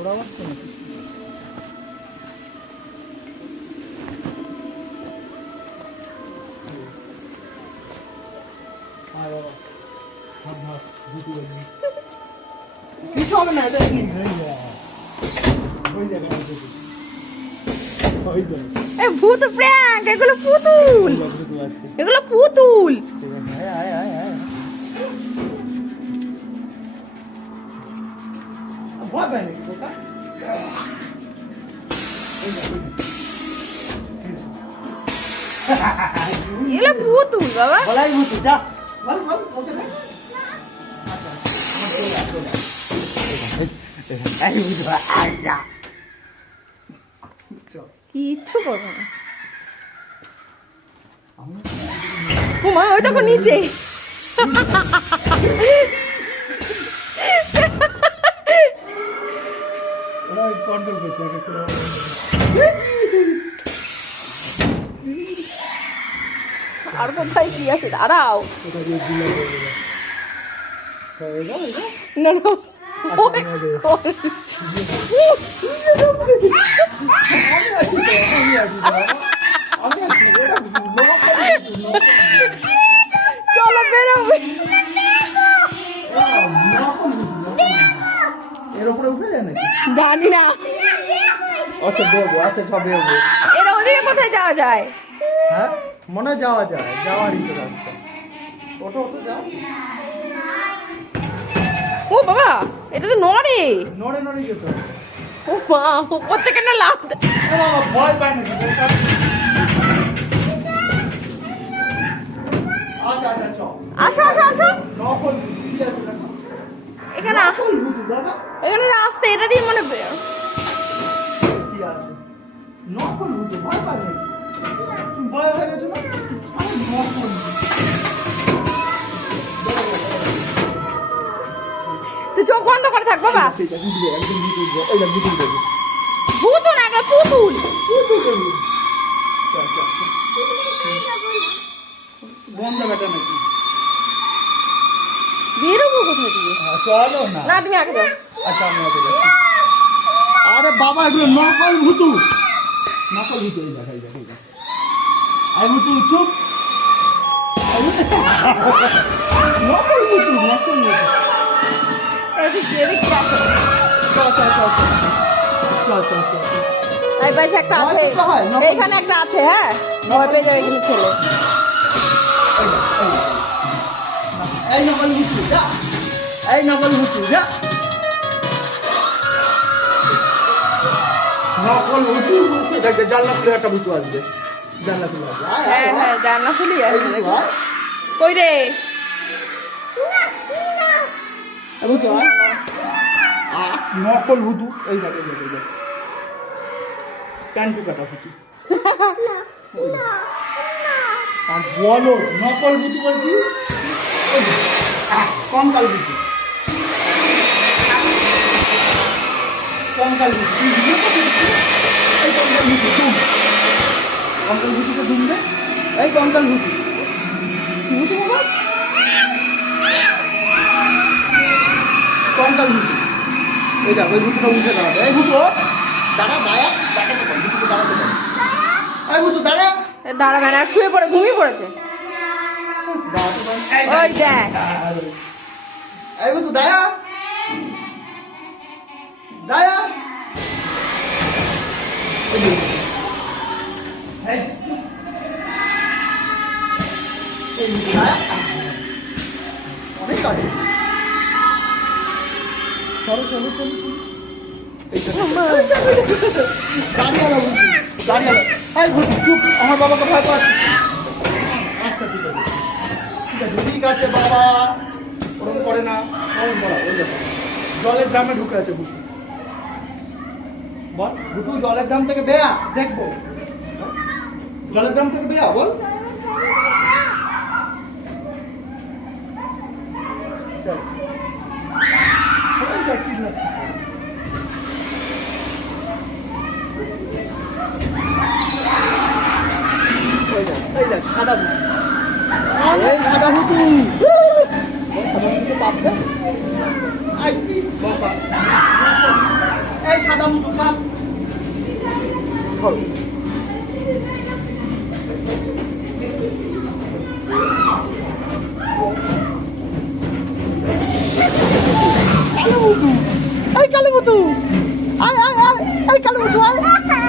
ওরা আসছে নাকি? কিছু হবে না, এটা ভূত প্র্যাঙ্ক, এগুলো পুতুল, এগুলো পুতুল। এগুলো পুতুল বাবা। বলাই ভূত, যা বল বল ওকে দে। কিচ্ছু করবো না। ও মা, ওই দেখো নিচে। আর কোথায় কি আছে দাঁড়াও। না না, চলো বেরোবে। এর উপরে উঠে যায় নাকি? জানি না। আচ্ছা বেরোবো, আচ্ছা সব বেরোবো। এর ওদিকে কোথায় যাওয়া যায়? হ্যাঁ মনে হয় যাওয়া যায়, যাওয়ারই তো রাস্তা। ওটো ওটো যাও। ও বাবা, এটা তো নড়ে। নড়ে নড়ে যেত। ও মা, উপর থেকে না লাভ। ভয় পায় নাকি? আচ্ছা আচ্ছা চল। আসো আসো আসো। নকল কি আছে দেখো। এখানে নকল ভূত বাবা। এখানে রাস্তা, এটা দিয়ে মনে কি আছে? নকল ভূত, ভয় পায় নাকি? তুমি ভয় হয়ে গেছো না? আমি নকল ভূত। তুই চোখ বন্ধ করে থাক বাবা। ঠিক আছে, উঠবে, একদম ভূত উঠবে। এই যে ভূত উঠবে। ভূত না, এটা পুতুল। ভূত উঠবে। চল চল চল। বন্ধ বেটা নাকি? বেরোবো কোথায় দিয়ে? চলো না। না তুমি আগে যাও। আচ্ছা আমি আগে যাচ্ছি। আরে বাবা এগুলো নকল ভুতু, নকল ভুতু। এই দেখ এই দেখ এই দেখ। আই ভুতু চুপ। নকল ভুতু, নকল ভুতু। এদিক এদিক আসো। চল চল চল চল চল চল। এই পাশে একটা আছে, এইখানে একটা আছে। হ্যাঁ, ভয় পেয়ে যাবে এখানে ছেলে। এই নকল ভুতু যা, এই নকল ভুতু যা। নকল ভুতু বলছে, দেখ জানলা খুলে একটা ভুতু আসবে। জানলা খুলে আসবে। হ্যাঁ হ্যাঁ, জানলা খুলি এই আছে। ভুতু আয়। কই রে? এই ভুতু আয়। নকল ভুতু। এই দেখ এই দেখ এই দেখ। প্যান্টু কাটা ভুতু। আর বলো নকল ভুতু বলছি। কঙ্কাল ভুতু, কঙ্কাল ভুতু। এই কঙ্কাল ভুতু দুম, কঙ্কাল ভুতুকে দুম দে। এই কঙ্কাল ভুতু, কি ভুতু বাবা? কঙ্কাল ভুতু। এই দেখ ওই ভুতুটা উঠে দাঁড়াবে। এই ভুতু দাঁড়া, দাঁড়া, দাঁড়াতে পারে, ভুতুকে দাঁড়াতে পারে। এই ভুতু দাঁড়া। দাঁড়াবে না, শুয়ে পড়ে ঘুমিয়ে পড়েছে। দাঁড়াতে পারে। ওই দেখ। এই ভুতু দাঁড়া, দাঁড়া। এই ভুতু দাঁড়া। অনেক কাছে। চলো চলো চলো। দাঁড়িয়ে ভুতু, দাঁড়িয়ে। এই ভুতু চুপ, আমার বাবাকে ভয় পাচ্ছে। আচ্ছা ঠিক আছে, ঠিক আছে, ঠিক আছে বাবা, ওরকম করে না। ওরকম বলা, ওই দেখো জলের ড্রামে ঢুকে আছে ভুতু। বল ভুতু জলের ড্রাম থেকে বেয়া, দেখবো জলের ড্রাম থেকে বেয়া, বল। চল ওই যাচ্ছিস না। এই দেখ সাদা ভুতু, এই সাদা ভুতু। সাদা ভুতুকে বাপ দে। আই বাবা, সাদা মুতু কাপ ধরো কালো মুতু এই কালো মুতু আয় আয় আয় এই কালো মুতু আয়